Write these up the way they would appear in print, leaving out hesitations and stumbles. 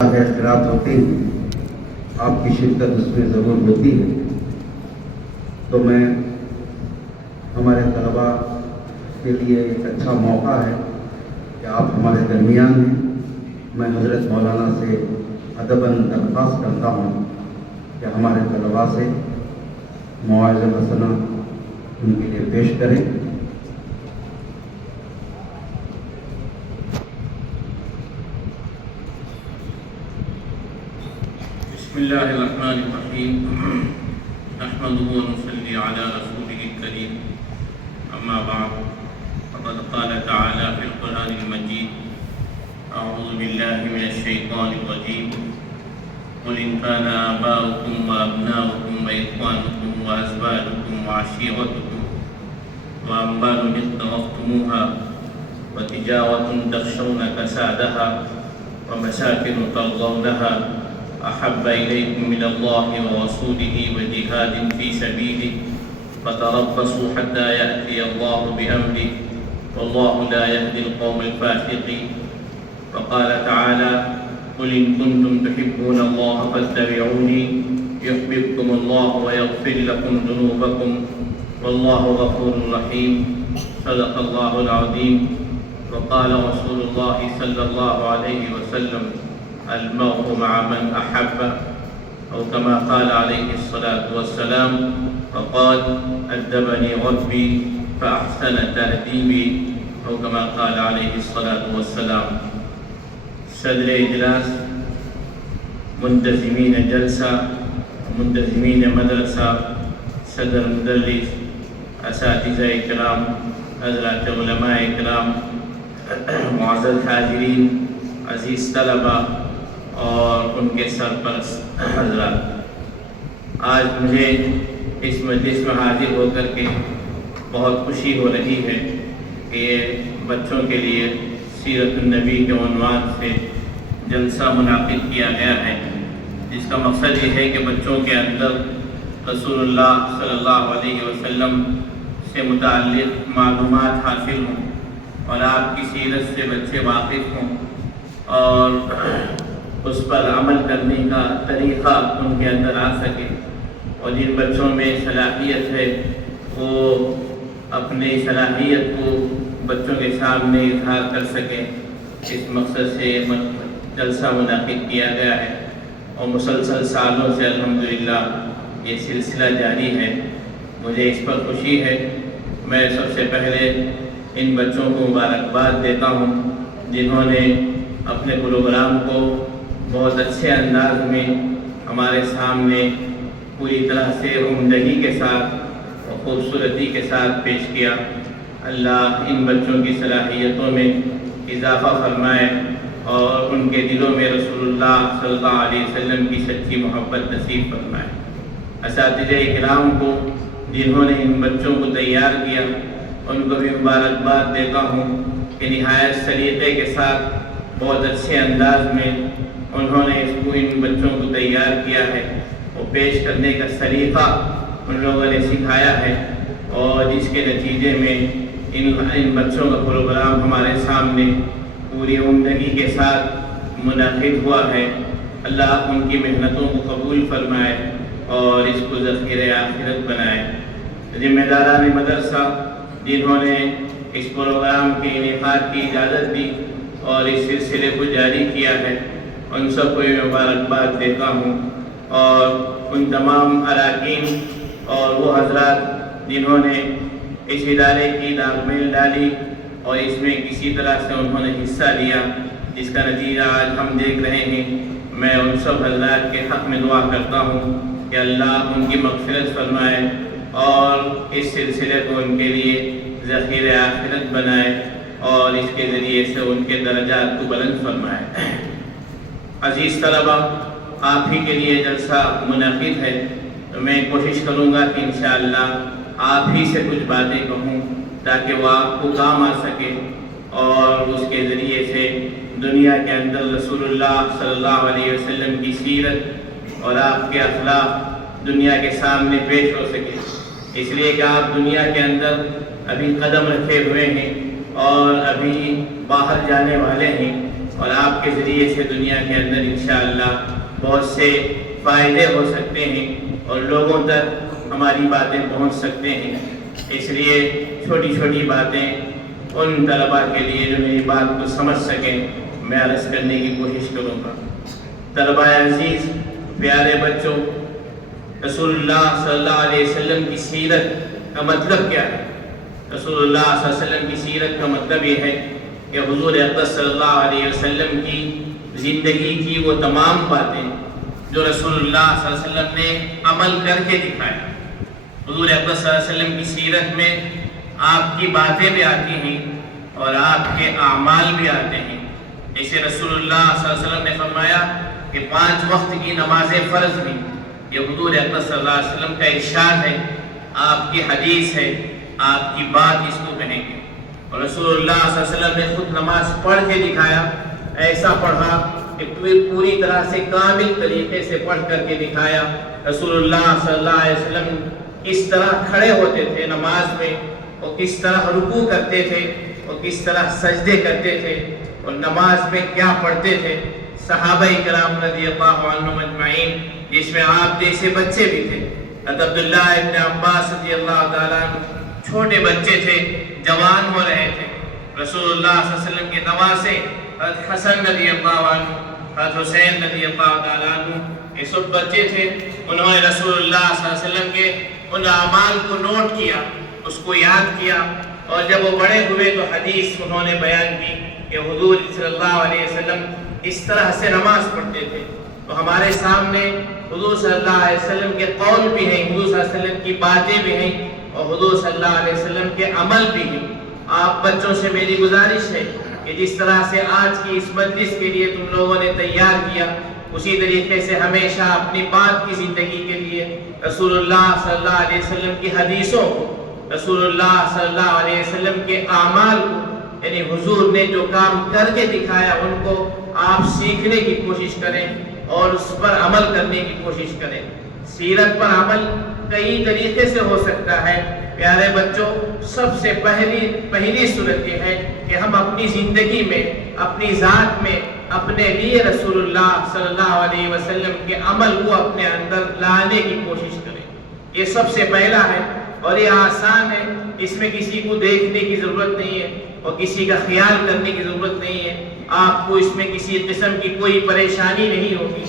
اختلاط ہوتے ہیں، آپ کی شرکت اس میں ضرور ہوتی ہے، تو میں ہمارے طلباء کے لیے ایک اچھا موقع ہے کہ آپ ہمارے درمیان ہیں۔ میں حضرت مولانا سے ادباً درخواست کرتا ہوں کہ ہمارے طلباء سے مواعظ حسنہ ان کے لیے پیش کریں۔ بسم اللہ الرحمن الرحیم، نحمده ونصلی علی رسوله الکریم، اما بعد فقد قال تعالی فی القرآن المجید، اعوذ باللہ من الشیطان الرجیم، قل ان کان آباؤکم وابناؤکم واخوانکم وازواجکم وعشیرتکم واموال اقترفتموها وتجارة تخشون كسادها ومساكن ترضونها أحب إليكم من الله ورسوله وجهاد في سبيله فتربصوا حتى يأتي الله بأمره والله لا يهدي القوم الفاسقين. وقال تعالى قل إن كنتم تحبون الله فاتبعوني يحببكم الله ويغفر لكم ذنوبكم والله غفور رحيم. صدق الله العظيم. وقال رسول الله صلى الله عليه وسلم المرء مع من أحب، أو كما قال عليه الصلاة والسلام، وقال أدبني ربي فأحسن تأديبي، أو كما قال عليه الصلاة والسلام. صدر اجلاس، منتظمین جلسہ، منتظمین مدرسہ، صدر مدرس، اساتذہ اکرام، حضرات علماء اکرام، معزز حاضرین، عزیز طلباء اور ان کے سرپرست حضرات، آج مجھے اس مجلس میں حاضر ہو کر کے بہت خوشی ہو رہی ہے کہ یہ بچوں کے لیے سیرت النبی کے عنوان سے جلسہ منعقد کیا گیا ہے، جس کا مقصد یہ ہے کہ بچوں کے اندر رسول اللہ صلی اللہ علیہ وسلم سے متعلق معلومات حاصل ہوں اور آپ کی سیرت سے بچے واقف ہوں اور اس پر عمل کرنے کا طریقہ ان کے اندر آ سکے، اور جن بچوں میں صلاحیت ہے وہ اپنی صلاحیت کو بچوں کے سامنے اظہار کر سکیں۔ اس مقصد سے جلسہ منعقد کیا گیا ہے اور مسلسل سالوں سے الحمدللہ یہ سلسلہ جاری ہے۔ مجھے اس پر خوشی ہے۔ میں سب سے پہلے ان بچوں کو مبارکباد دیتا ہوں جنہوں نے اپنے پروگرام کو بہت اچھے انداز میں ہمارے سامنے پوری طرح سے عمدگی کے ساتھ اور خوبصورتی کے ساتھ پیش کیا۔ اللہ ان بچوں کی صلاحیتوں میں اضافہ فرمائے اور ان کے دلوں میں رسول اللہ صلی اللہ علیہ وسلم کی سچی محبت نصیب فرمائے۔ اساتذہ اکرام کو جنہوں نے ان بچوں کو تیار کیا ان کو بھی مبارکباد دیتا ہوں کہ نہایت سلیقے کے ساتھ بہت اچھے انداز میں انہوں نے اس کو ان بچوں کو تیار کیا ہے اور پیش کرنے کا طریقہ ان لوگوں نے سکھایا ہے، اور جس کے نتیجے میں ان بچوں کا پروگرام ہمارے سامنے پوری عمدگی کے ساتھ منعقد ہوا ہے۔ اللہ ان کی محنتوں کو قبول فرمائے اور اس کو ذخیرہ آخرت بنائے۔ ذمہ داران مدرسہ جنہوں نے اس پروگرام کے انعقاد کی اجازت دی اور اس سلسلے کو جاری کیا ہے، ان سب کو مبارکباد دیتا ہوں، اور ان تمام اراکین اور وہ حضرات جنہوں نے اس ادارے کی داغ میل ڈالی اور اس میں کسی طرح سے انہوں نے حصہ لیا، جس کا نتیجہ آج ہم دیکھ رہے ہیں۔ میں ان سب حضرات کے حق میں دعا کرتا ہوں کہ اللہ ان کی مغفرت فرمائے اور اس سلسلے کو ان کے لیے ذخیرہ آخرت بنائے اور اس کے ذریعے سے ان کے درجات کو بلند فرمائے۔ عزیز طلباء، آپ ہی کے لیے جلسہ منعقد ہے، تو میں کوشش کروں گا کہ انشاءاللہ آپ ہی سے کچھ باتیں کہوں تاکہ وہ آپ کو کام آ سکے اور اس کے ذریعے سے دنیا کے اندر رسول اللہ صلی اللہ علیہ وسلم کی سیرت اور آپ کے اخلاق دنیا کے سامنے پیش ہو سکے۔ اس لیے کہ آپ دنیا کے اندر ابھی قدم رکھے ہوئے ہیں اور ابھی باہر جانے والے ہیں، اور آپ کے ذریعے سے دنیا کے اندر انشاءاللہ بہت سے فائدے ہو سکتے ہیں اور لوگوں تک ہماری باتیں پہنچ سکتے ہیں۔ اس لیے چھوٹی چھوٹی باتیں ان طلباء کے لیے جو میری بات کو سمجھ سکیں میں عرض کرنے کی کوشش کروں گا۔ طلباء عزیز، پیارے بچوں، رسول اللہ صلی اللہ علیہ وسلم کی سیرت کا مطلب کیا ہے؟ رسول اللہ صلی اللہ علیہ وسلم کی سیرت کا مطلب یہ ہے کہ حضور اقدس صلی اللہ علیہ وسلم کی زندگی کی وہ تمام باتیں جو رسول اللہ صلی اللہ علیہ وسلم نے عمل کر کے دکھایا۔ حضور اقدس صلی اللہ علیہ وسلم کی سیرت میں آپ کی باتیں بھی آتی ہیں اور آپ کے اعمال بھی آتے ہیں۔ جیسے رسول اللہ صلی اللہ علیہ وسلم نے فرمایا کہ 5 وقت کی نمازیں فرض ہیں، یہ حضور اقدس صلی اللہ علیہ وسلم کا ارشاد ہے، آپ کی حدیث ہے، آپ کی بات اس کو کہیں گے۔ اور رسول اللہ صلی اللہ علیہ وسلم نے خود نماز پڑھ کے دکھایا، ایسا پڑھا کہ پوری طرح سے کامل طریقے سے پڑھ کر کے دکھایا۔ رسول اللہ صلی اللہ علیہ وسلم کس طرح کھڑے ہوتے تھے نماز میں، اور کس طرح رکوع کرتے تھے، اور کس طرح سجدے کرتے تھے، اور نماز میں کیا پڑھتے تھے۔ صحابہ کرام رضی اللہ عنہم اجمعین، جس میں آپ جیسے بچے بھی تھے، حضرت عبداللہ ابن عباس رضی اللہ تعالیٰ عنہ چھوٹے بچے تھے، جوان ہو رہے تھے۔ رسول اللہ صلی اللہ علیہ وسلم کے نواسے حضرت حسن رضی اللہ عنہ، حضرت حسین رضی اللہ تعالیٰ عنہ، یہ سب بچے تھے۔ انہوں نے رسول اللہ صلی اللہ علیہ وسلم کے ان اعمال کو نوٹ کیا، اس کو یاد کیا، اور جب وہ بڑے ہوئے تو حدیث انہوں نے بیان کی کہ حضور صلی اللہ علیہ وسلم اس طرح سے نماز پڑھتے تھے۔ تو ہمارے سامنے حضور صلی اللہ علیہ وسلم کے قول بھی ہیں، حضور صلی اللہ علیہ وسلم کی باتیں بھی ہیں، اور حضور صلی اللہ علیہ وسلم کے عمل بھی ہیں۔ آپ بچوں سے میری گزارش ہے کہ جس طرح سے آج کی اس مجلس کے لیے تم لوگوں نے تیار کیا، اسی طریقے سے ہمیشہ اپنی بات کی زندگی کے لیے رسول اللہ صلی اللہ علیہ وسلم کی حدیثوں کو، رسول اللہ صلی اللہ علیہ وسلم کے اعمال کو، یعنی حضور نے جو کام کر کے دکھایا ان کو آپ سیکھنے کی کوشش کریں اور اس پر عمل کرنے کی کوشش کریں۔ سیرت پر عمل کئی طریقے سے ہو سکتا ہے۔ پیارے بچوں، سب سے پہلی صورت یہ ہے کہ ہم اپنی زندگی میں، اپنی ذات میں اپنے لیے رسول اللہ صلی اللہ علیہ وسلم کے عمل کو اپنے اندر لانے کی کوشش کریں۔ یہ سب سے پہلا ہے اور یہ آسان ہے، اس میں کسی کو دیکھنے کی ضرورت نہیں ہے اور کسی کا خیال کرنے کی ضرورت نہیں ہے۔ آپ کو اس میں کسی قسم کی کوئی پریشانی نہیں ہوگی۔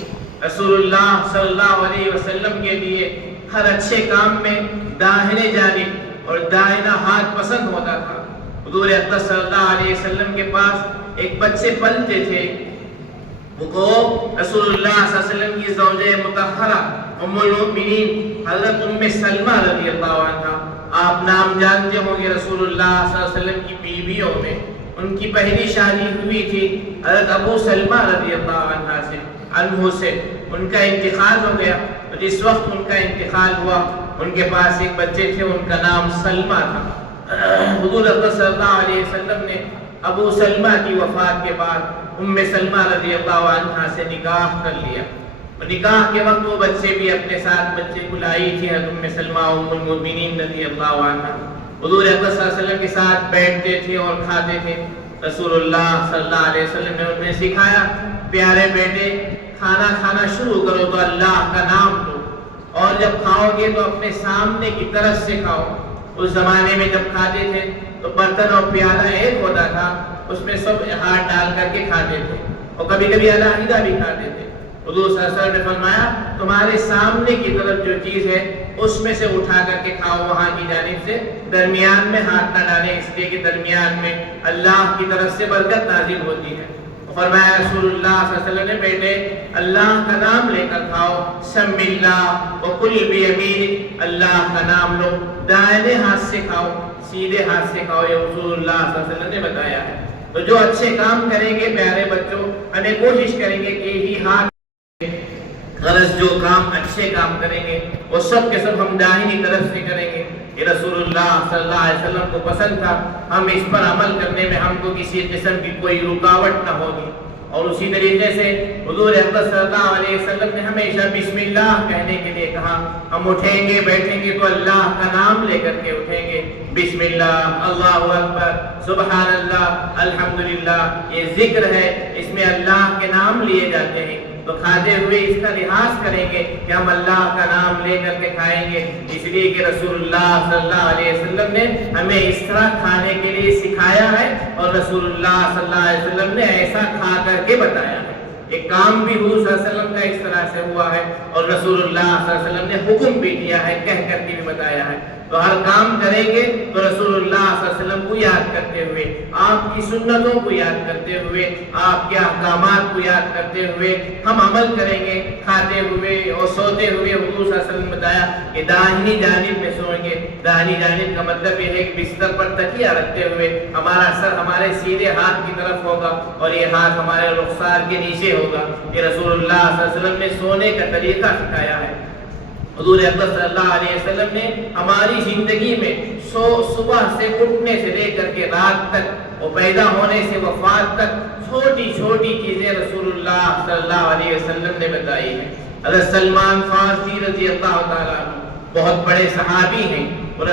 رسول اللہ صلی اللہ علیہ وسلم کے لیے ہر اچھے کام میں داہنے جانب اور دائنا ہاتھ پسند ہوتا تھا۔ حضور اقدس صلی اللہ علیہ وسلم کے پاس ایک بچے پلتے تھے، وہ رسول اللہ صلی اللہ علیہ وسلم کی زوجہ مطہرہ ام المؤمنین حضرت ام سلمہ رضی اللہ عنہا، آپ نام جانتے ہوں گے رسول اللہ صلی اللہ علیہ وسلم کی بیویوں میں۔ ان کی پہلی شادی ہوئی تھی حضرت ابو سلمہ رضی اللہ عنہ سے، ان کا انتقال ہو گیا۔ تو جس وقت ان کا انتقال ہوا، ان کے پاس ایک بچے تھے، ان کا نام سلمہ تھا۔ حضور صلی اللہ علیہ وسلم نے ابو سلمہ کی وفات کے بعد ام سلمہ رضی اللہ عنہا سے نکاح کر لیا، اور نکاح کے وقت وہ بچے بھی اپنے ساتھ بچے کو لائی تھی حضرت ام سلمہ ام المؤمنین رضی اللہ عنہا۔ حضور صلی اللہ علیہ وسلم کے ساتھ بیٹھتے تھے اور کھاتے تھے۔ رسول اللہ صلی اللہ علیہ وسلم نے انہیں سکھایا، پیارے بیٹے کھانا کھانا شروع کرو تو اللہ کا نام لو، اور جب کھاؤ گے تو اپنے سامنے کی طرف سے کھاؤ۔ اس زمانے میں جب کھاتے تھے تو برتن اور پیالہ ایک ہوتا تھا، اس میں سب ہاتھ ڈال کر کے کھاتے تھے، اور کبھی کبھی علیحدہ بھی کھاتے تھے۔ حضور صلی اللہ علیہ وسلم نے فرمایا تمہارے سامنے کی طرف جو چیز ہے اس میں سے اٹھا کر کے کھاؤ، وہاں کی جانب سے درمیان میں ہاتھ نہ ڈالیں، اس لیے کہ درمیان میں اللہ کی طرف سے برکت نازل ہوتی ہے۔ فرمایا رسول اللہ صلی اللہ علیہ وسلم نے بیٹے اللہ کا نام لے کر کھاؤ، سم اللہ وکل بیمینک، اللہ کا نام لو، دائنے ہاتھ سے کھاؤ، سیدھے ہاتھ سے کھاؤ، یہ رسول اللہ صلی اللہ علیہ وسلم نے بتایا ہے۔ تو جو اچھے کام کریں گے پیارے بچوں، ہمیں کوشش کریں گے کہ یہی ہاتھ، غرض جو کام اچھے کام کریں گے وہ سب کے سب ہم داہنی طرف سے کریں گے۔ یہ رسول اللہ صلی اللہ علیہ وسلم کو پسند تھا، ہم اس پر عمل کرنے میں ہم کو کسی قسم کی کوئی رکاوٹ نہ ہوگی۔ اور اسی طریقے سے حضور اکرم صلی اللہ علیہ وسلم نے ہمیشہ بسم اللہ کہنے کے لیے کہا. ہم اٹھیں گے بیٹھیں گے تو اللہ کا نام لے کر کے اٹھیں گے. بسم اللہ، اللہ اکبر، سبحان اللہ، الحمدللہ، یہ ذکر ہے، اس میں اللہ کے نام لیے جاتے ہیں. تو کھاتے ہوئے اس کا لحاظ کریں گے کہ ہم اللہ کا نام لے کر کے کھائیں گے، اس لیے کہ رسول اللہ صلی اللہ علیہ وسلم نے ہمیں اس طرح کھانے کے لیے سکھایا ہے، اور رسول اللہ صلی اللہ علیہ وسلم نے ایسا کھا کر کے بتایا ہے. ایک کام بھی حضور صلی اللہ علیہ وسلم کا اس طرح سے ہوا ہے، اور رسول اللہ صلی اللہ علیہ وسلم نے حکم بھی دیا ہے، کہہ کر کے بھی بتایا ہے. تو ہر کام کریں گے تو رسول اللہ صلی اللہ علیہ وسلم کو یاد کرتے ہوئے، آپ کی سنتوں کو یاد کرتے ہوئے، آپ کے احکامات کو یاد کرتے ہوئے ہم عمل کریں گے. کھاتے ہوئے اور سوتے ہوئے حضور صلی اللہ علیہ وسلم نے بتایا کہ داہنی جانب میں سوئیں گے. داہنی جانب کا مطلب یہ ہے کہ بستر پر تکیہ رکھتے ہوئے ہمارا سر ہمارے سیدھے ہاتھ کی طرف ہوگا اور یہ ہاتھ ہمارے رخسار کے نیچے ہوگا. یہ رسول اللہ صلی اللہ علیہ وسلم نے سونے کا طریقہ سکھایا ہے. حضور اکرم صلی اللہ علیہ وسلم نے ہماری زندگی میں صبح سے اٹھنے سے لے کر کے رات تک اور پیدا ہونے سے وفات تک چھوٹی چھوٹی چیزیں رسول اللہ صلی اللہ علیہ وسلم نے بتائی ہیں. حضرت سلمان فارسی رضی اللہ تعالیٰ عنہ بہت بڑے صحابی ہیں، اور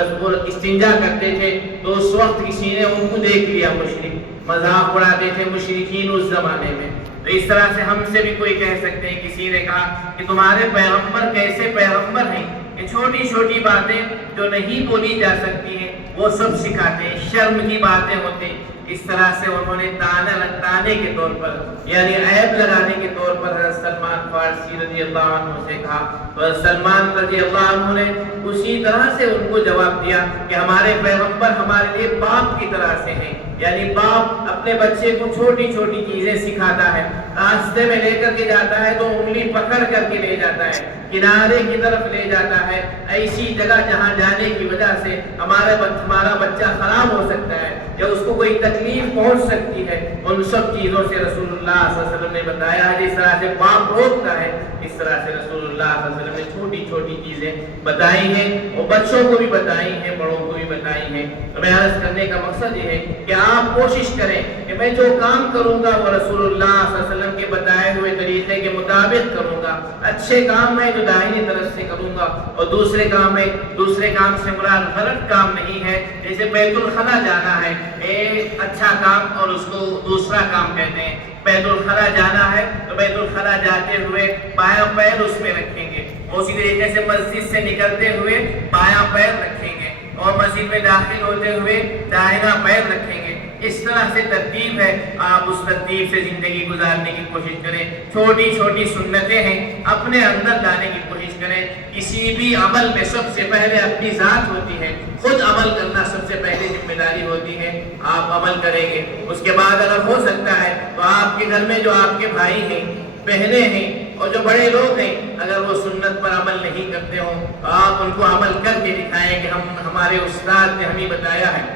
استنجا کرتے تھے تو اس وقت کسی نے ان کو دیکھ لیا مشرک، مذاق اڑاتے تھے مشرکین اس زمانے میں. تو اس طرح سے ہم سے بھی کوئی کہہ سکتے ہیں، کسی نے کہا کہ تمہارے پیغمبر کیسے پیغمبر ہیں کہ چھوٹی چھوٹی باتیں جو نہیں بولی جا سکتی ہیں وہ سب سکھاتے ہیں، شرم کی باتیں ہوتی ہیں. اس طرح سے انہوں نے تانے کے طور پر یعنی عیب لگانے کے طور پر حضرت سلمان فارسی رضی اللہ عنہ سے کہا. تو حضرت سلمان رضی اللہ عنہ نے اسی طرح سے ان کو جواب دیا کہ ہمارے پیغمبر ہمارے لیے باپ کی طرح سے ہیں. یعنی باپ اپنے بچے کو چھوٹی چھوٹی چیزیں سکھاتا ہے، راستے میں لے کر کے جاتا ہے تو انگلی پکڑ کر کے لے جاتا ہے، کنارے کی طرف لے جاتا ہے، ایسی جگہ جہاں جانے کی وجہ سے ہمارا بچہ خراب ہو سکتا ہے یا اس کو کوئی تکلیف پہنچ سکتی ہے. ان سب چیزوں سے رسول اللہ صلی اللہ علیہ وسلم نے بتایا ہے. جس طرح سے باپ روکتا ہے اس طرح سے رسول اللہ صلی اللہ علیہ وسلم نے چھوٹی چھوٹی چیزیں بتائی ہیں، اور بچوں کو بھی بتائی ہیں، بڑوں کو بھی بتائی ہیں. تو میں عرض کرنے کا مقصد یہ ہے کہ آپ کوشش کریں کہ میں جو کام کروں گا وہ رسول اللہ صلی اللہ علیہ وسلم کے بتائے ہوئے طریقے کے مطابق کروں گا. اچھے کام ہے جو داہنی طرف سے کروں گا، اور دوسرے کام سے مراد غلط کام نہیں ہے. جیسے بیت الخلا جانا ہے ایک اچھا کام اور اس کو دوسرا کام کہتے ہیں. بیت الخلا جانا ہے تو بیت الخلا جاتے ہوئے بایاں پیر اس میں رکھیں گے، اسی طریقے سے مسجد سے نکلتے ہوئے بایاں پیر رکھیں گے، اور مسجد میں داخل ہوتے ہوئے دائیں پیر رکھیں گے. اس طرح سے ترتیب ہے، آپ اس ترتیب سے زندگی گزارنے کی کوشش کریں. چھوٹی چھوٹی سنتیں ہیں اپنے اندر لانے کی کوشش کریں. کسی بھی عمل میں سب سے پہلے اپنی ذات ہوتی ہے، خود عمل کرنا سب سے پہلے ذمہ داری ہوتی ہے. آپ عمل کریں گے، اس کے بعد اگر ہو سکتا ہے تو آپ کے گھر میں جو آپ کے بھائی ہیں، بہنیں ہیں اور جو بڑے لوگ ہیں، اگر وہ سنت پر عمل نہیں کرتے ہوں تو آپ ان کو عمل کر کے دکھائیں کہ ہمارے استاد نے ہمیں بتایا ہے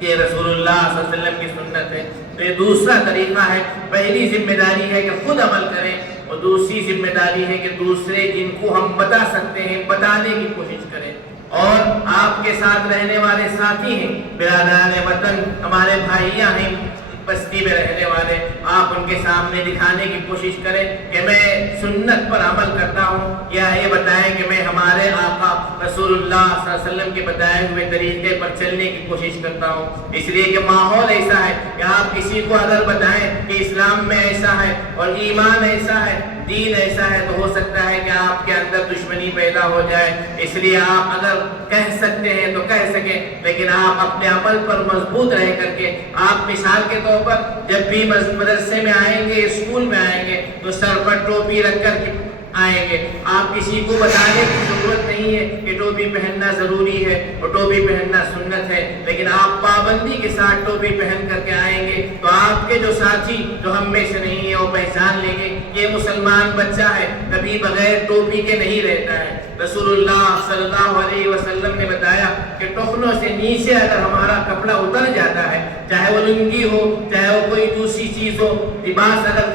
کہ رسول اللہ صلی اللہ علیہ وسلم کی سنت ہے. تو یہ دوسرا طریقہ ہے. پہلی ذمہ داری ہے کہ خود عمل کریں، اور دوسری ذمہ داری ہے کہ دوسرے جن کو ہم بتا سکتے ہیں بتانے کی کوشش کریں. اور آپ کے ساتھ رہنے والے ساتھی ہیں، برادران وطن، ہمارے بھائیاں ہیں بستی میں رہنے والے، آپ ان کے سامنے دکھانے کی کوشش کریں کہ میں سنت پر عمل کرتا ہوں، یا یہ بتائیں کہ میں ہمارے آقا رسول اللہ صلی اللہ علیہ وسلم کے بتائے ہوئے طریقے پر چلنے کی کوشش کرتا ہوں. اس لیے کہ ماحول ایسا ہے کہ آپ کسی کو اگر بتائیں کہ اسلام میں ایسا ہے اور ایمان ایسا ہے، دین ایسا ہے، تو ہو سکتا ہے کہ آپ کے اندر دشمنی پیدا ہو جائے. اس لیے آپ اگر کہہ سکتے ہیں تو کہہ سکیں، لیکن آپ اپنے عمل پر مضبوط رہ کر کے، آپ مثال کے طور پر جب بھی مدرسے میں آئیں گے، اسکول میں آئیں گے تو سر پر ٹوپی رکھ کر کے آئیں گے. آپ کسی کو بتانے کی ضرورت نہیں ہے کہ ٹوپی پہننا ضروری ہے اور ٹوپی پہننا سنت ہے، لیکن آپ پابندی کے ساتھ ٹوپی پہن کر کے آئیں گے تو آپ کے جو ساتھی جو ہم میں سے نہیں ہے وہ پہچان لیں گے یہ مسلمان بچہ ہے، کبھی بغیر ٹوپی کے نہیں رہتا ہے. رسول اللہ صلی اللہ علیہ وسلم نے بتایا کہ ٹخنوں سے نیچے اگر ہمارا کپڑا اتر جاتا ہے، چاہے وہ لنگی ہو چاہے وہ کوئی دوسری چیز ہو، لباس اگر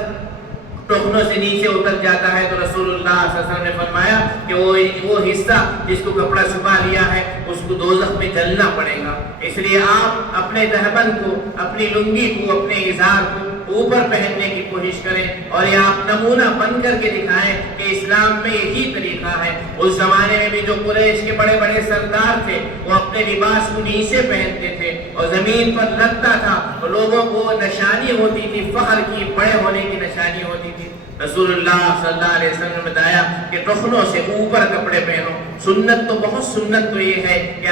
ٹخنوں سے نیچے اتر جاتا ہے تو رسول اللہ صلی اللہ علیہ وسلم نے فرمایا کہ وہ حصہ جس کو کپڑا چھپا لیا ہے اس کو دوزخ میں جلنا پڑے گا. اس لیے آپ اپنے دہبند کو، اپنی لنگی کو، اپنے ازار کو اوپر پہننے کی کوشش کوشش کریں اور یہ آپ نمونہ بن کر کے دکھائیں کہ اسلام میں یہی طریقہ ہے۔ اس زمانے میں بھی جو قریش کے بڑے بڑے سردار تھے وہ اپنے لباس کو نیچے پہنتے تھے اور زمین پر لگتا تھا اور لوگوں کو نشانی ہوتی تھی، فخر کی، بڑے ہونے کی نشانی ہوتی تھی۔ رسول اللہ صلی اللہ علیہ وسلم نے بتایا کہ ٹخنوں سے اوپر کپڑے پہنو۔ سنت تو بہت سنت تو یہ ہے کہ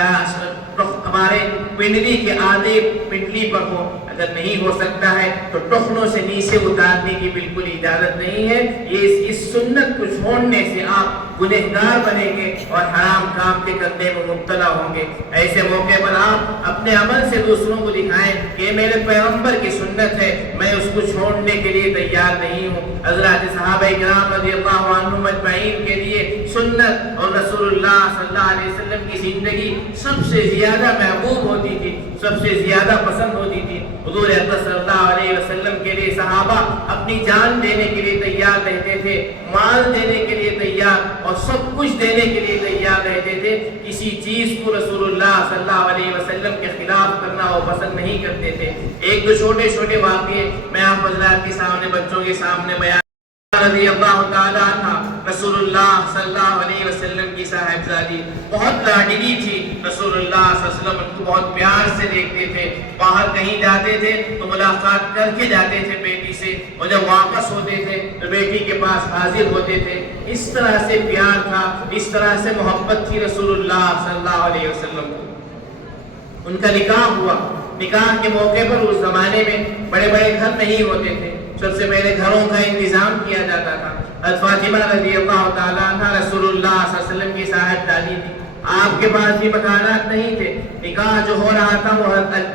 ہمارے پنڈلی کے آدھے پنڈلی پر ہو، اگر نہیں ہو سکتا ہے تو ٹخنوں سے نیچے اتارنے کی بالکل اجازت نہیں ہے۔ یہ اس سنت کو چھوڑنے سے آپ گنہگار بنیں گے اور حرام کام کے کرنے میں مبتلا ہوں گے۔ ایسے موقع پر آپ اپنے عمل سے دوسروں کو دکھائیں کہ یہ میرے پیغمبر کی سنت ہے، میں اس کو چھوڑنے کے لیے تیار نہیں ہوں۔ حضرات صحابہ کرام رضی اللہ عنہم اجمعین کے لیے سنت اور رسول اللہ صلی اللہ علیہ وسلم کی زندگی سب سے زیادہ محبوب ہوتی تھی، سب سے زیادہ پسند ہوتی تھی۔ حضور اکرم صلی اللہ علیہ وسلم کے لیے صحابہ اپنی جان دینے کے لیے تیار رہتے تھے، مال دینے کے لیے تیار اور سب کچھ دینے کے لیے تیار رہتے تھے۔ کسی چیز کو رسول اللہ صلی اللہ علیہ وسلم کے خلاف کرنا وہ پسند نہیں کرتے تھے۔ ایک دو چھوٹے چھوٹے واقعے میں آپ حضرات کے سامنے، بچوں کے سامنے بیان رضی اللہ تعالیٰ عنہ رسول اللہ صلی اللہ علیہ وسلم کی صاحبزادی بہت لاڈلی تھی۔ رسول اللہ صلی اللہ علیہ وسلم ان کو بہت پیار سے دیکھتے تھے، باہر کہیں جاتے تھے تو ملاقات کر کے جاتے تھے بیٹی سے، اور جب واپس ہوتے تھے تو بیٹی کے پاس حاضر ہوتے تھے۔ اس طرح سے پیار تھا، اس طرح سے محبت تھی رسول اللہ صلی اللہ علیہ وسلم کو۔ ان کا نکاح ہوا، نکاح کے موقع پر اس زمانے میں بڑے بڑے گھر نہیں ہوتے تھے، سب سے پہلے گھروں کا انتظام کیا جاتا تھا۔ حضرت فاطمہ رضی اللہ تعالیٰ عنہ رسول اللہ صلی اللہ علیہ وسلم کی صاحبزادی تھی، آپ کے پاس بھی مکانات نہیں تھے، نکاح جو ہو رہا تھا وہ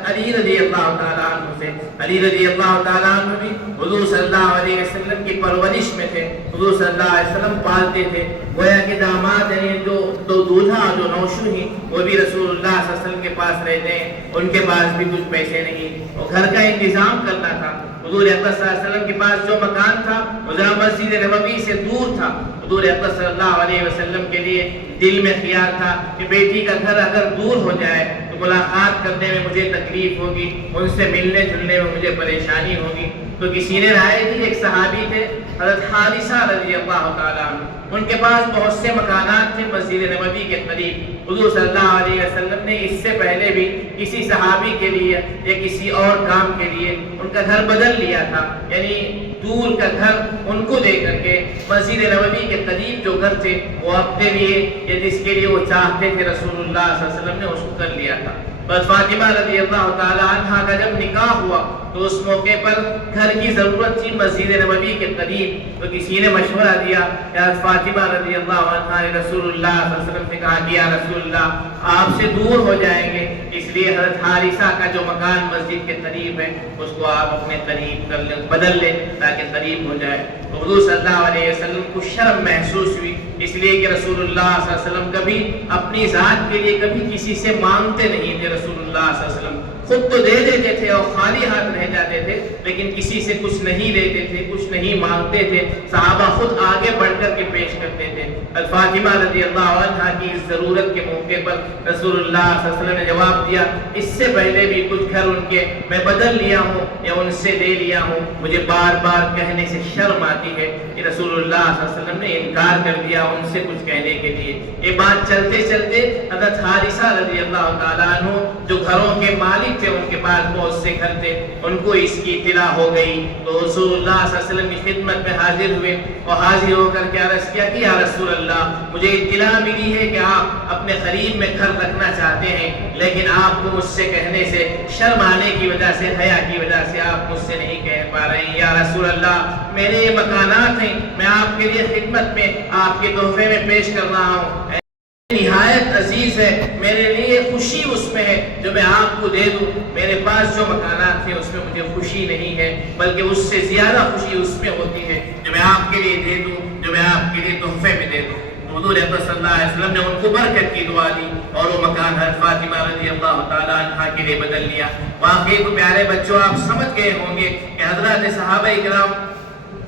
علی رضی اللہ تعالیٰ عنہ سے۔ علی رضی اللہ تعالیٰ عنہ بھی حضور صلی اللہ علیہ وسلم کی پرورش میں تھے، حضور صلی اللہ علیہ وسلم پالتے تھے، گویا کہ داماد یعنی جو دولہا جو نوشو ہیں وہ بھی رسول اللہ صلی اللہ علیہ وسلم کے پاس رہتے ہیں، ان کے پاس بھی کچھ پیسے نہیں اور گھر کا انتظام کرنا تھا۔ حضور اکرم صلی اللہ علیہ وسلم کے پاس جو مکان تھا وہ ذرا مسجد نبوی سے دور تھا۔ حضور اکرم صلی اللہ علیہ وسلم کے لیے دل میں خیال تھا کہ بیٹی کا گھر اگر دور ہو جائے تو ملاقات کرنے میں مجھے تکلیف ہوگی، ان سے ملنے جلنے میں مجھے پریشانی ہوگی۔ تو کسی نے رائے دی، ایک صحابی تھے حضرت حارثہ رضی اللہ تعالیٰ عنہ، ان کے پاس بہت سے مکانات تھے مسجد نبوی کے قریب۔ حضور صلی اللہ علیہ وسلم نے اس سے پہلے بھی کسی صحابی کے لیے یا کسی اور کام کے لیے ان کا گھر بدل لیا تھا، یعنی دور کا گھر ان کو دے کر کے مسجد نبوی کے قریب جو گھر تھے وہ اپنے لیے یا جس کے لیے وہ چاہتے تھے رسول اللہ صلی اللہ علیہ وسلم نے اس کو کر لیا تھا۔ بس فاطمہ رضی اللہ تعالیٰ عنہ کا جب نکاح ہوا تو اس موقع پر گھر کی ضرورت تھی مسجد نبوی کے قریب، تو کسی نے مشورہ دیا کہ فاطمہ رضی اللہ عنہ نے رسول اللہ صلی اللہ علیہ وسلم سے کہا کہ یا رسول اللہ آپ سے دور ہو جائیں گے، اس لیے حضرت حارثہ کا جو مکان مسجد کے قریب ہے اس کو آپ اپنے قریب کر لیں، بدل لیں تاکہ قریب ہو جائے۔ تو حضور صلی اللہ علیہ وسلم کو شرم محسوس ہوئی، اس لیے کہ رسول اللہ صلی اللہ علیہ وسلم کبھی اپنی ذات کے لیے کبھی کسی سے مانگتے نہیں تھے۔ رسول اللہ صلی اللہ علیہ وسلم خود تو دے دیتے تھے اور خالی ہاتھ رہ جاتے تھے، لیکن کسی سے کچھ نہیں لیتے تھے، کچھ نہیں مانگتے تھے، صحابہ خود آگے بڑھ کر کے پیش کرتے تھے۔ فاطمہ رضی اللہ عنہا کی اس ضرورت کے موقع پر رسول اللہ صلی اللہ علیہ وسلم نے جواب دیا، اس سے پہلے بھی کچھ گھر ان کے میں بدل لیا ہوں یا ان سے لے لیا ہوں، مجھے بار بار کہنے سے شرم آتی ہے کہ رسول اللہ صلی اللہ علیہ وسلم نے انکار کر دیا ان سے کچھ کہنے کے لیے۔ یہ بات چلتے چلتے حضرت حارثہ رضی اللہ تعالیٰ عنہ جو گھروں کے مالک تھے، ان کے پاس بہت سے گھر تھے، ان کو اس کی اطلاع ہو گئی تو رسول اللہ صلی اللہ علیہ وسلم کی خدمت میں حاضر ہوئے اور حاضر ہو کر کے عرض کیا کہ یا رسول اللہ مجھے اطلاع ملی ہے کہ آپ اپنے قریب میں گھر رکھنا چاہتے ہیں، لیکن آپ کو مجھ سے کہنے سے شرم آنے کی وجہ سے، حیا کی وجہ سے آپ مجھ سے نہیں کہہ پا رہے ہیں۔ یا رسول اللہ میرے یہ مکانات ہیں، میں آپ کے لیے خدمت میں آپ کے تحفے میں پیش کر رہا ہوں، نہایت عزیز ہے، میرے لیے خوشی اس میں ہے جو میں آپ کو دے دوں۔ میرے پاس جو مکانات ہیں اس میں مجھے خوشی نہیں ہے، بلکہ اس سے زیادہ خوشی اس میں ہوتی ہے جو میں آپ کے لیے دے دوں، جو میں آپ کے لیے تحفے میں دے دوں۔ حضور اکرم صلی اللہ علیہ وسلم نے ان کو برکت کی دعا دی اور وہ مکان حضرت فاطمہ رضی اللہ تعالیٰ عنہ کے لیے بدل لیا۔ واقعی کو پیارے بچوں آپ سمجھ گئے ہوں گے کہ حضرات صحابہ کرام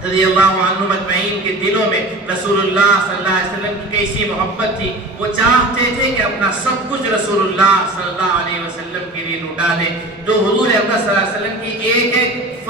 رضی اللہ عنہم اجمعین کے دلوں میں رسول اللہ صلی اللہ علیہ وسلم کی کیسی محبت تھی۔ وہ چاہتے تھے کہ اپنا سب کچھ رسول اللہ صلی اللہ علیہ وسلم کے لیے لوٹا دیں۔ جو حضور اکرم صلی اللہ علیہ وسلم کی ایک ایک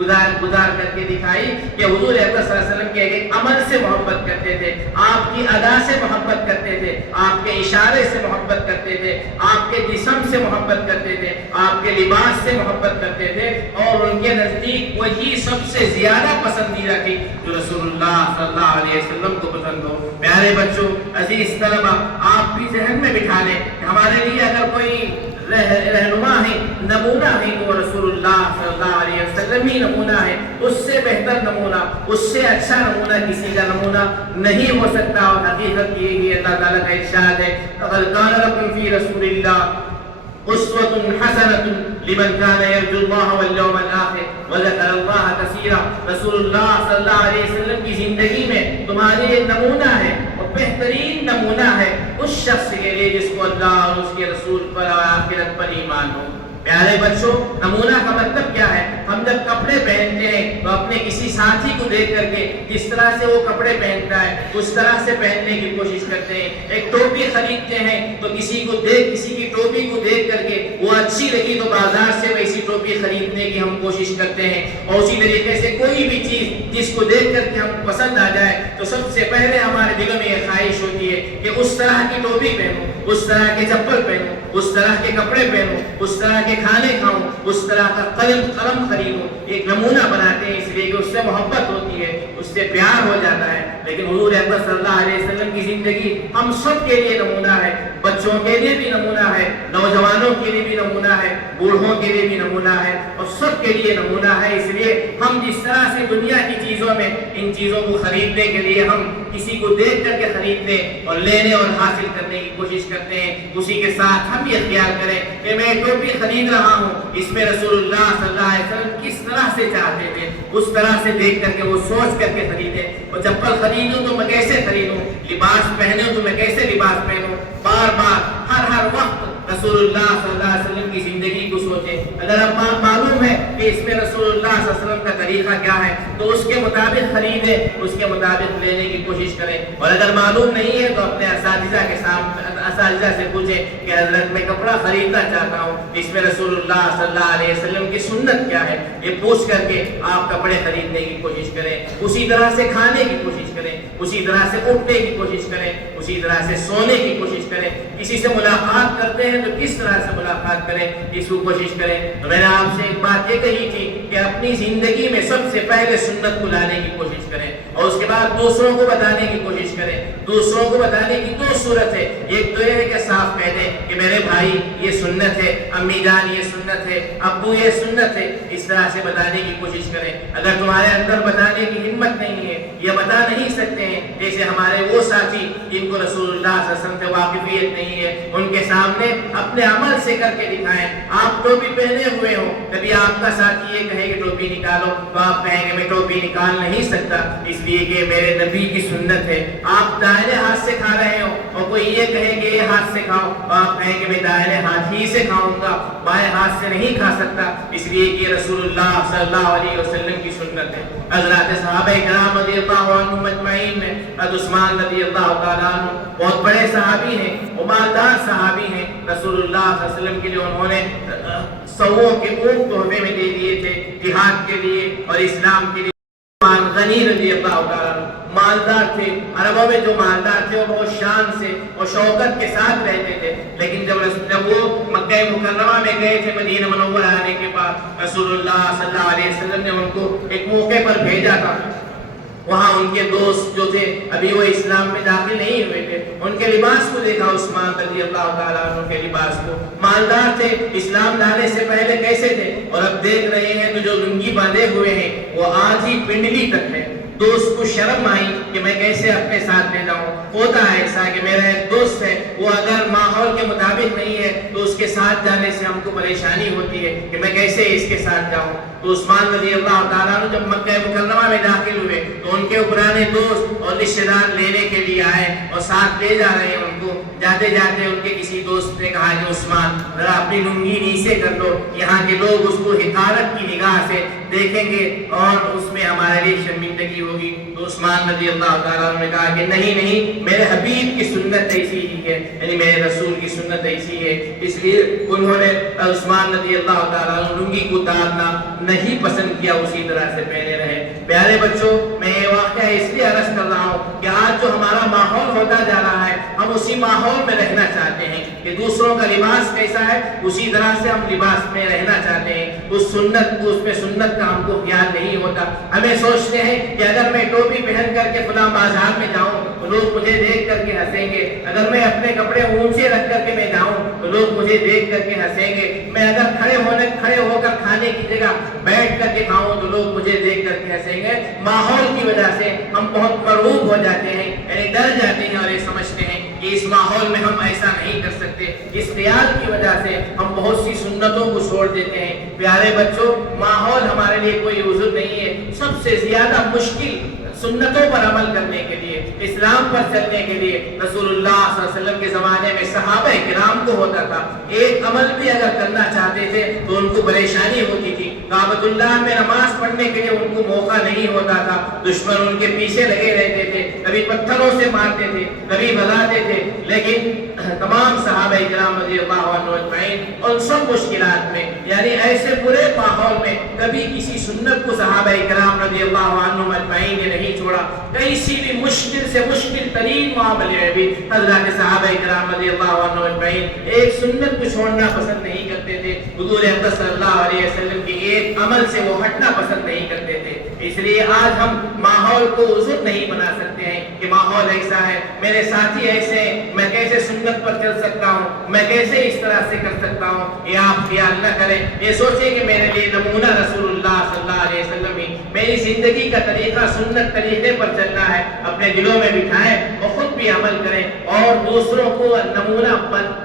گزار کر کے دکھائی کہ حضور اکرم صلی اللہ علیہ وسلم کے ایک عمل سے محبت کرتے تھے، آپ کی ادا سے محبت کرتے تھے، آپ کے اشارے سے محبت کرتے تھے، آپ کے جسم سے محبت کرتے تھے، آپ کے لباس سے محبت کرتے تھے، اور ان کے نزدیک وہی سب سے زیادہ پسندیدہ تھی جو رسول اللہ صلی اللہ علیہ وسلم کو پسند ہو۔ پیارے بچوں، عزیز طلبہ، آپ بھی ذہن میں بٹھا لیں کہ ہمارے لیے اگر کوئی رہنما ہے، نمونہ ہے، تو رسول اللہ صلی اللہ علیہ وسلم ہی نمونہ ہے۔ اس سے بہتر نمونہ، اس سے اچھا نمونہ کسی کا نمونہ نہیں ہو سکتا۔ اور حقیقت یہ ہی اللہ تعالیٰ کا ارشاد ہے، لَقَدْ كَانَ لَكُمْ فِي رَسُولِ اللَّهِ أُسْوَةٌ حَسَنَةٌ لِمَنْ كَانَ يَرْجُو اللَّهَ وَالْيَوْمَ الْآخِرَ وَذَكَرَ اللَّهَ كَثِيرًا۔ رسول اللہ صلی اللہ علیہ وسلم کی زندگی میں تمہارے لیے نمونہ ہے، اور بہترین نمونہ ہے اس شخص کے لیے جس کو اللہ اور اس کے رسول پر اور آخرت پر ایمان ہو۔ پیارے بچوں، نمونہ کا مطلب کیا ہے؟ ہم جب کپڑے پہنتے ہیں تو اپنے کسی ساتھی کو دیکھ کر کے جس طرح سے وہ کپڑے پہنتا ہے اس طرح سے پہننے کی کوشش کرتے ہیں۔ ایک ٹوپی خریدتے ہیں تو کسی کی ٹوپی کو دیکھ کر کے وہ اچھی لگی تو بازار سے ویسی ٹوپی خریدنے کی ہم کوشش کرتے ہیں، اور اسی طریقے سے کوئی بھی چیز جس کو دیکھ کر کے ہم کو پسند آ جائے تو سب سے پہلے ہمارے دلوں میں یہ خواہش ہوتی ہے کہ اس طرح کی ٹوپی پہنوں، اس طرح کے چپل پہنوں، اس طرح کے کپڑے پہنوں، اس طرح کے کھانے کھاؤں، اس طرح کا قلم خریدوں۔ ایک نمونہ بناتے ہیں اس لیے کہ اس سے محبت ہوتی ہے، اس سے پیار ہو جاتا ہے۔ لیکن حضور اکرم صلی اللہ علیہ وسلم کی زندگی ہم سب کے لیے نمونہ ہے، بچوں کے لیے بھی نمونہ ہے، نوجوانوں کے لیے بھی نمونہ ہے، بوڑھوں کے لیے بھی نمونہ ہے، اور سب کے لیے نمونہ ہے۔ اس لیے ہم جس طرح سے دنیا کی چیزوں میں ان چیزوں کو خریدنے کے لیے ہم کسی کو دیکھ کر کے خریدنے اور لینے اور حاصل کرنے کی کوشش کرتے ہیں، اسی کے ساتھ ہم یہ خیال کریں کہ میں ٹوپی خرید رہا ہوں، اس میں رسول اللہ صلی اللہ علیہ وسلم کس طرح سے چاہتے تھے اس طرح سے دیکھ کر کے وہ سوچ کر کے خریدیں۔ اور چپل خریدوں تو میں کیسے خریدوں، لباس پہنوں تو میں کیسے لباس پہنوں، بار بار ہر وقت رسول اللہ صلی اللہ علیہ وسلم کی زندگی کو سوچیں۔ اگر اب معلوم ہے کہ اس میں رسول اللہ صلی اللہ علیہ وسلم کا طریقہ کیا ہے تو اس کے مطابق خریدیں، اس کے مطابق لینے کی کوشش کریں، اور اگر معلوم نہیں ہے تو اپنے اساتذہ سے پوچھیں کہ حضرت میں کپڑا خریدنا چاہتا ہوں، اس میں رسول اللہ صلی اللہ علیہ وسلم کی سنت کیا ہے، یہ پوچھ کر کے آپ کپڑے خریدنے کی کوشش کریں۔ اسی طرح سے کھانے کی کوشش کریں، اسی طرح سے اٹھنے کی کوشش کریں، اسی طرح سے سونے کی کوشش کریں۔ کسی سے ملاقات کرتے ہیں تو کس طرح سے ملاقات کریں اس کو کوشش کریں۔ تو میں نے آپ سے ایک بات یہ کہی تھی کہ اپنی زندگی میں سب سے پہلے سنت کو لانے کی کوشش کریں، اور اس کے بعد دوسروں کو بتانے کی کوشش کریں۔ دوسروں کو بتانے کی دو صورت ہے، ایک تو یہ ہے کہ صاف کہہ دیں کہ میرے بھائی یہ سنت ہے، امی جان یہ سنت ہے، ابو یہ سنت ہے، اس طرح سے بتانے کی کوشش کریں۔ اگر تمہارے اندر بتانے کی ہمت نہیں ہے یا بتا نہیں سکتے ہیں، جیسے ہمارے وہ ساتھی جن کو رسول اللہ صلی اللہ علیہ وسلم سے واقفیت نہیں ہے، ان کے سامنے اپنے عمل سے کر کے دکھائیں۔ آپ ٹوپی پہنے ہوئے ہو، کبھی آپ کا ساتھی یہ کہے کہ ٹوپی نکالو تو آپ کہیں کہ میں ٹوپی نکال نہیں سکتا اس لیے کہ میرے نبی کی سنت ہے۔ آپ دائیں ہاتھ سے کھا رہے ہو اور کوئی یہ کہے کہ یہ ہاتھ سے کھاؤ تو آپ کہیں کہ میں دائیں ہاتھ ہی سے کھاؤں گا، بائیں ہاتھ سے نہیں کھا سکتا، اس لیے کہ رسول اللہ صلی اللہ علیہ وسلم کی سنت ہے۔ حضرات صحابہ کرام رضی اللہ عنہم اجمعین میں حضرت عثمان رضی اللہ تعالیٰ عنہ بہت بڑے صحابی ہیں، مالدار صحابی ہیں۔ رسول اللہ صلی اللہ علیہ وسلم کے لیے انہوں نے سووں کے اونٹ تحفے میں دے دیے تھے جہاد کے لیے اور اسلام کے لیے۔ غنی رضی اللہ تعالیٰ عنہ مالدار تھے، عربوں میں جو مالدار تھے وہ بہت شان سے اور شوکت کے ساتھ رہتے تھے، لیکن جب وہ مکہ مکرمہ میں گئے تھے مدینہ منورہ آنے کے بعد رسول اللہ صلی اللہ علیہ وسلم نے ان کو ایک موقع پر بھیجا تھا۔ وہاں ان کے دوست جو تھے ابھی وہ اسلام میں داخل نہیں ہوئے تھے، ان کے لباس کو دیکھا، عثمان رضی اللہ تعالیٰ عنہ کے لباس کو، مالدار تھے، اسلام لانے سے پہلے کیسے تھے، اور اب دیکھ رہے ہیں تو جو لنگی باندھے ہوئے ہیں وہ آج ہی پنڈلی تک ہے۔ دوست کو شرم آئی کہ میں کیسے اپنے ساتھ لے جاؤں۔ ہوتا ہے ایسا کہ میرا ایک دوست ہے، وہ اگر ماحول کے مطابق نہیں ہے تو اس کے ساتھ جانے سے ہم کو پریشانی ہوتی ہے کہ میں کیسے اس کے ساتھ جاؤں۔ تو عثمان رضی اللہ تعالیٰ عنہ جب مکہ مکرمہ میں داخل ہوئے تو ان کے پرانے دوست اور رشتہ دار لینے کے لیے آئے اور ساتھ لے جا رہے ہیں ان کو، جاتے جاتے ان کے کسی دوست نے کہا کہ عثمان ذرا اپنی لنگی نیچے کر لو، یہاں کے لوگ اس کو حقارت کی نگاہ سے دیکھیں گے اور اس میں ہمارے لیے شرمندگی ہوگی۔ تو عثمان رضی اللہ تعالیٰ عنہ نے کہا کہ نہیں نہیں، میرے حبیب کی سنت ایسی ہی ہے، یعنی میرے رسول کی سنت ایسی ہے، اس لیے انہوں نے عثمان رضی اللہ تعالیٰ عنہ لنگی کو اتارنا نہیں پسند کیا، اسی طرح سے پہنے رہے۔ پیارے بچوں، میں یہ واقعہ اس لیے عرض کر رہا ہوں کہ آج جو ہمارا ماحول ہوتا جا رہا ہے، ہم اسی ماحول میں رہنا چاہتے ہیں کہ دوسروں کا لباس کیسا ہے اسی طرح سے ہم لباس میں رہنا چاہتے ہیں، اس میں سنت کا ہم کو خیال نہیں ہوتا۔ ہمیں سوچتے ہیں کہ اگر میں ٹوپی پہن کر کے فلاں بازار میں جاؤں تو لوگ مجھے دیکھ کر کے ہنسیں گے، اگر میں اپنے کپڑے اونچے رکھ کر کے میں جاؤں تو لوگ مجھے دیکھ کر کے ہنسیں گے، میں اگر کھڑے ہو کر کھانے کی جگہ بیٹھ کر کے کھاؤں تو لوگ مجھے دیکھ کر کے ہنسیں گے۔ ماحول کی وجہ سے ہم بہت مرعوب ہو جاتے ہیں، یعنی ڈر جاتے ہیں اور یہ سمجھتے ہیں کہ اس ماحول میں ہم ایسا نہیں کر سکتے۔ اس خیال کی وجہ سے ہم بہت سی سنتوں کو چھوڑ دیتے ہیں۔ پیارے بچوں، ماحول ہمارے لیے کوئی عذر نہیں ہے۔ سب سے زیادہ مشکل سنتوں پر عمل کرنے کے لیے، اسلام پر چلنے کے لیے رسول اللہ صلی اللہ علیہ وسلم کے زمانے میں صحابہ کرام کو ہوتا تھا، ایک عمل بھی اگر کرنا چاہتے تھے تو ان کو پریشانی ہوتی تھی۔ کعبۃ اللہ میں نماز پڑھنے کے لیے ان کو موقع نہیں ہوتا تھا، دشمن ان کے پیچھے لگے رہتے تھے، کبھی پتھروں سے مارتے تھے، کبھی بھگاتے تھے، لیکن تمام صحابہ کرام رضی اللہ عنہ اجمعین ان سب مشکلات میں، یعنی ایسے برے ماحول میں کبھی کسی سنت کو صحابہ کرام رضی اللہ عنہ اجمعین نے نہیں چھوڑا۔ کسی بھی مشکل سے مشکل ترین معاملے میں بھی حضرات صحابہ کرام رضی اللہ عنہ اجمعین ایک سنت کو چھوڑنا پسند نہیں کرتے تھے، حضور اقدس صلی اللہ علیہ وسلم کے ایک عمل سے وہ ہٹنا پسند نہیں کرتے تھے۔ اس لیے آج ہم ماحول کو عذر نہیں بنا سکتے ہیں کہ ماحول ایسا ہے، میرے ساتھی ایسے ہیں، میں کیسے سنت پر چل سکتا ہوں، میں کیسے اس طرح سے کر سکتا ہوں۔ یہ آپ خیال نہ کریں، یہ سوچیں کہ میرے لیے نمونہ رسول اللہ صلی اللہ علیہ وسلم ہی، میری زندگی کا طریقہ سنت طریقے پر چلنا ہے، اپنے دلوں میں بٹھائیں اور خود بھی عمل کریں اور دوسروں کو نمونہ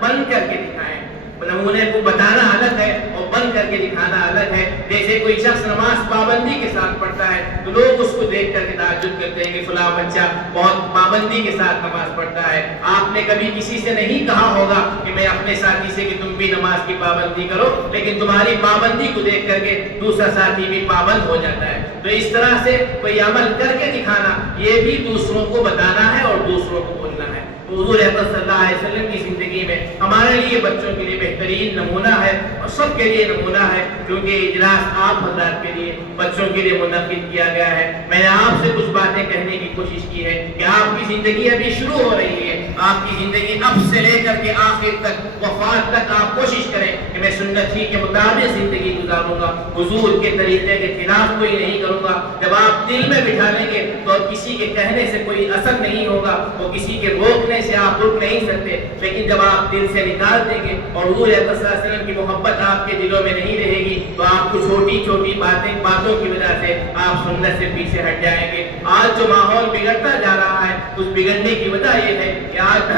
بن کر کے دکھائیں۔ نمونے کو بتانا الگ ہے اور بن کر کے دکھانا الگ ہے۔ جیسے کوئی شخص نماز پابندی کے ساتھ پڑھتا ہے تو لوگ اس کو دیکھ کر کے تعجب کرتے ہیں کہ فلاں بچہ بہت پابندی کے ساتھ نماز پڑھتا ہے۔ آپ نے کبھی کسی سے نہیں کہا ہوگا کہ میں اپنے ساتھی سے کہ تم بھی نماز کی پابندی کرو، لیکن تمہاری پابندی کو دیکھ کر کے دوسرا ساتھی بھی پابند ہو جاتا ہے۔ تو اس طرح سے کوئی عمل کر کے دکھانا، یہ بھی دوسروں کو بتانا ہے اور دوسروں کو بولنا ہے۔ حضور اقدس صلی اللہ علیہ وسلم کی زندگی میں ہمارے لیے بچوں کے لیے بہترین نمونہ ہے اور سب کے لیے نمونہ ہے، کیونکہ اجلاس آپ حضرات کے لیے بچوں کے لیے منعقد کیا گیا ہے۔ میں نے آپ سے کچھ باتیں کہنے کی کوشش کی ہے کہ آپ کی زندگی ابھی شروع ہو رہی ہے، آپ کی زندگی اب سے لے کر کے آخر تک، وفات تک آپ کوشش کریں کہ میں سنت ہی کے مطابق زندگی گزاروں گا، حضور کے طریقے کے خلاف کوئی نہیں کروں گا۔ جب آپ دل میں بٹھا لیں گے تو اب کسی کے کہنے سے کوئی اثر نہیں ہوگا، وہ کسی کے روکنے سے آپ رک نہیں سکتے، لیکن جب آپ دل سے نکال دیں گے اور حضور اکرم صلی اللہ علیہ وسلم کی محبت آپ کے دلوں میں نہیں رہے گی تو آپ کو چھوٹی چھوٹی باتوں کی وجہ سے آپ سنت سے پیچھے ہٹ جائیں گے۔ آج جو ماحول بگڑتا جا رہا ہے اس بگڑنے کی وجہ یہ ہے کہ آج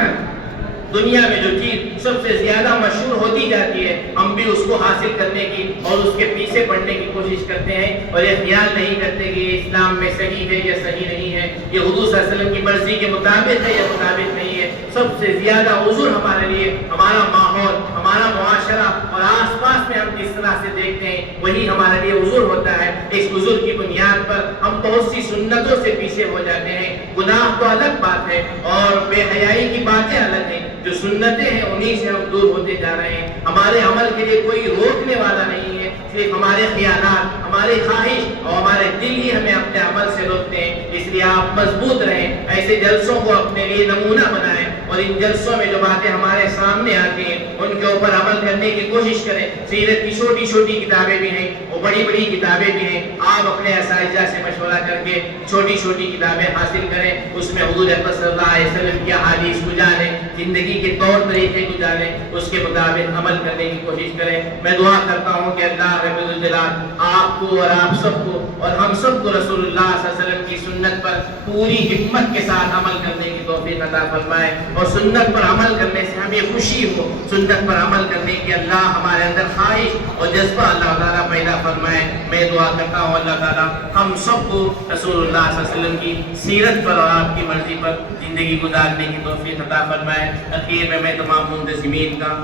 دنیا میں جو چیز سب سے زیادہ مشہور ہوتی جاتی ہے ہم بھی اس کو حاصل کرنے کی اور اس کے پیچھے پڑنے کی کوشش کرتے ہیں اور یہ خیال نہیں کرتے کہ یہ اسلام میں صحیح ہے یا صحیح نہیں ہے، یہ حضور صلی اللہ علیہ وسلم کی مرضی کے مطابق ہے یا مطابق نہیں ہے۔ سب سے زیادہ عذر ہمارے لیے ہمارا ماحول، ہمارا معاشرہ اور آس پاس میں ہم جس طرح سے دیکھتے ہیں وہی ہمارے لیے عذر ہوتا ہے۔ اس عذر کی بنیاد پر ہم بہت سی سنتوں سے پیچھے ہو جاتے ہیں۔ گناہ تو الگ بات ہے اور بے حیائی کی باتیں الگ ہیں، جو سنتیں ہیں انہی سے ہم دور ہوتے جا رہے ہیں۔ ہمارے عمل کے لیے کوئی روکنے والا نہیں ہے، صرف ہمارے خیالات، ہماری خواہش اور ہمارے دل ہی ہمیں اپنے عمل سے روکتے ہیں۔ اس لیے آپ مضبوط رہیں، ایسے جلسوں کو اپنے لیے نمونہ بنائیں اور ان جلسوں میں جو باتیں ہمارے سامنے آتی ہیں ان کے اوپر عمل کرنے کی کوشش کریں۔ سیرت کی چھوٹی چھوٹی کتابیں بھی ہیں اور بڑی بڑی کتابیں بھی ہیں، آپ اپنے اساتذہ سے مشورہ کر کے چھوٹی چھوٹی کتابیں حاصل کریں، اس میں حضور اکرم صلی اللہ علیہ وسلم کی احادیث کو جانیں، زندگی کے طور طریقے کو جانیں، اس کے مطابق عمل کرنے کی کوشش کریں۔ میں دعا کرتا ہوں کہ اللہ رب الجلال آپ کو اور آپ سب کو اور ہم سب کو رسول اللہ صلی اللہ علیہ وسلم کی سنت پر پوری ہمت کے ساتھ عمل کرنے کی توفیق عطا فرمائے اور سنت پر عمل کرنے سے ہمیں خوشی ہو، سنت پر عمل کرنے کی اللہ ہمارے اندر خواہش اور جذبہ اللہ تعالیٰ پیدا فرمائے۔ فرمائے. میں دعا کرتا ہوں اللہ تعالیٰ ہم سب کو رسول اللہ صلی اللہ علیہ وسلم کی سیرت پر اور آپ کی مرضی پر زندگی گزارنے کی توفیق عطا فرمائے. اخیر میں تمام منتظمین کا